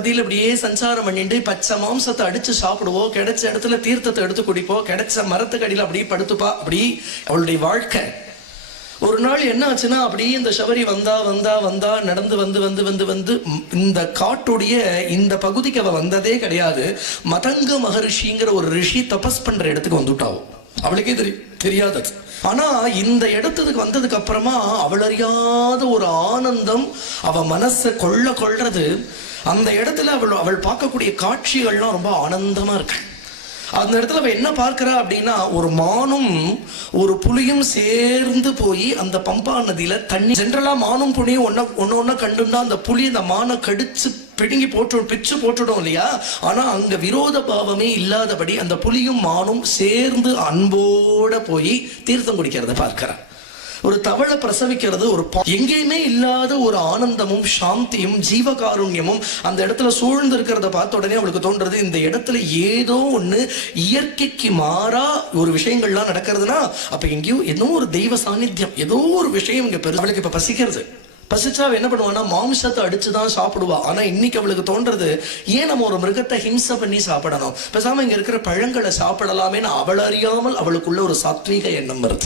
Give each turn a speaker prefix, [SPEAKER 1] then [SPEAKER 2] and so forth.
[SPEAKER 1] மத்தியில் இப்படியே சஞ்சாரம் பண்ணிட்டு பச்சை மாம்சத்தை அடிச்சு சாப்பிடுவோம் கிடைச்ச இடத்துல தீர்த்தத்தை எடுத்து குடிப்போம் கிடைச்ச மரத்துக்கு அடியில் அப்படியே படுத்துப்பா. அப்படி அவளுடைய வாழ்க்கை. ஒரு நாள் என்ன ஆச்சுன்னா அப்படியே இந்த சபரி வந்தா வந்தா வந்தா நடந்து வந்து வந்து வந்து வந்து இந்த காட்டுடைய இந்த பகுதிக்கு அவள் வந்ததே கிடையாது. மதங்க மகரிஷிங்கிற ஒரு ரிஷி தபஸ் பண்ணுற இடத்துக்கு வந்துட்டாவும் அவளுக்கே தெரியும் தெரியாதது. ஆனா இந்த இடத்துக்கு வந்ததுக்கு அப்புறமா அவள் அறியாத ஒரு ஆனந்தம் அவ மனசை கொள்ள கொள்றது அந்த இடத்துல அவள் அவள் பார்க்கக்கூடிய காட்சிகள்லாம் ரொம்ப ஆனந்தமா இருக்கு. அந்த இடத்துல அவ என்ன பார்க்குறா அப்படின்னா ஒரு மானும் ஒரு புலியும் சேர்ந்து போய் அந்த பம்பா நதியில தண்ணி ஜென்ரலா மானும் புலியும் ஒன்றா ஒன்னு ஒன்றா கண்டுன்னா அந்த புலி அந்த மானை கடிச்சு பிடுங்கி போட்டு பிச்சு போட்டுடும் இல்லையா? ஆனா அங்க விரோத பாவமே இல்லாதபடி அந்த புலியும் மானும் சேர்ந்து அன்போட போய் தீர்த்தம் குடிக்கிறத பார்க்கிறா ஒரு தவளை பிரசவிக்கிறது ஒரு எங்கேயுமே இல்லாத ஒரு ஆனந்தமும் சாந்தியும் ஜீவகாருண்யமும் அந்த இடத்துல சூழ்ந்து இருக்கிறத பார்த்த உடனே அவளுக்கு தோன்றது இந்த இடத்துல ஏதோ ஒண்ணு இயற்கைக்கு மாறா ஒரு விஷயங்கள்லாம் நடக்கிறதுனா அப்ப எங்கேயோ ஏதோ ஒரு தெய்வ சாநித்தியம் ஏதோ ஒரு விஷயம் இங்க பெரு அவளுக்கு இப்ப பசிக்கிறது. பசிச்சா என்ன பண்ணுவான்னா மாம்சத்தை அடிச்சு தான் சாப்பிடுவா. ஆனா இன்னைக்கு அவளுக்கு தோன்றது ஏன் நம்ம ஒரு மிருகத்தை ஹிம்சை பண்ணி சாப்பிடணும்? பேசாம இங்க இருக்கிற பழங்களை சாப்பிடலாமேன்னு அவள் அறியாமல் அவளுக்குள்ள ஒரு சாத்வீக எண்ணம் வருது.